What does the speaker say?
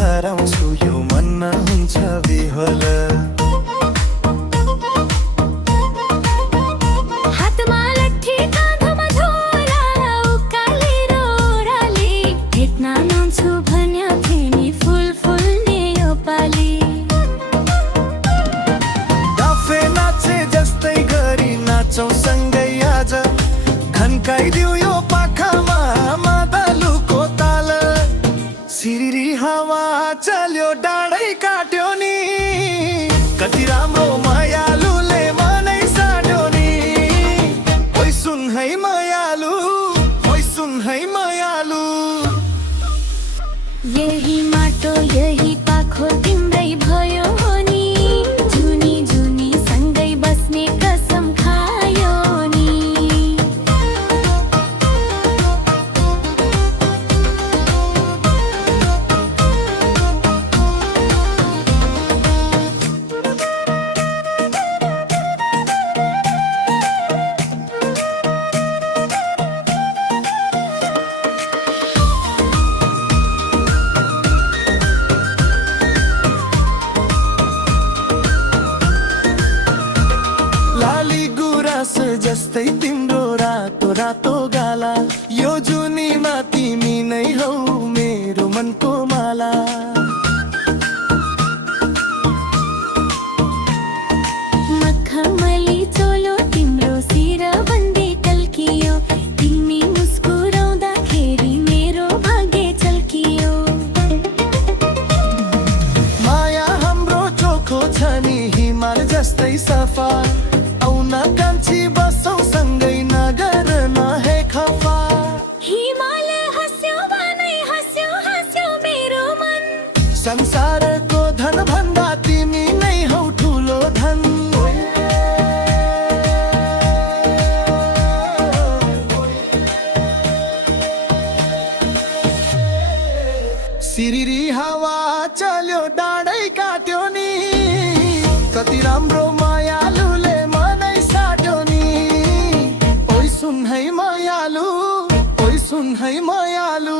हराउँछु यो मन हुन्छ विह्वल। हातमा लट्ठी काँधमा झोला उकालेर ओह्राली भेट्न आउँछु भन्या थिएँ नि फुल फुल्ने यो पाली। डफे नाचे जस्तै गरी नाचौँ सँगै आज खन्काइदिऊ यो पाखामा मादलुको ताल। सिरिरी हावा चल्यो डाँडै काट्यो नि कति राम्रो मायालुले मनै साट्यो नि। ओइ सुन है मायालु, ओइ सुन है मायालु। यही माटो यही पाखो तिम्रै भयो नि जुनी जुनी सँगै बस्ने कसम खायो नि। लाली गुराँस जस्तै तिम्रो रातो रातो गाला यो जुनीमा तिमी नै हौ मेरो मनको माला। मखमली चोलो तिम्रो शिरबन्दी टल्कियो तिमी मुस्कुराउँदाखेरि मेरो भाग्य चल्कियो। माया हाम्रो चोखो छ नि हिमाल जस्तै सफा आउन कान्छी बसौँ सँगै नगर नहे खफा। हिमाल हस्यो भने हस्यो हस्यो मेरो मन संसारको धन भन्दा तिमी नै हौ ठुलो धन। सिरिरी हावा चल्यो डाँडै काट्यो नि कति राम्रो मायालुले मनै साट्यो नि। ओइ सुन है मायालु, ओइ सुन है मायालु।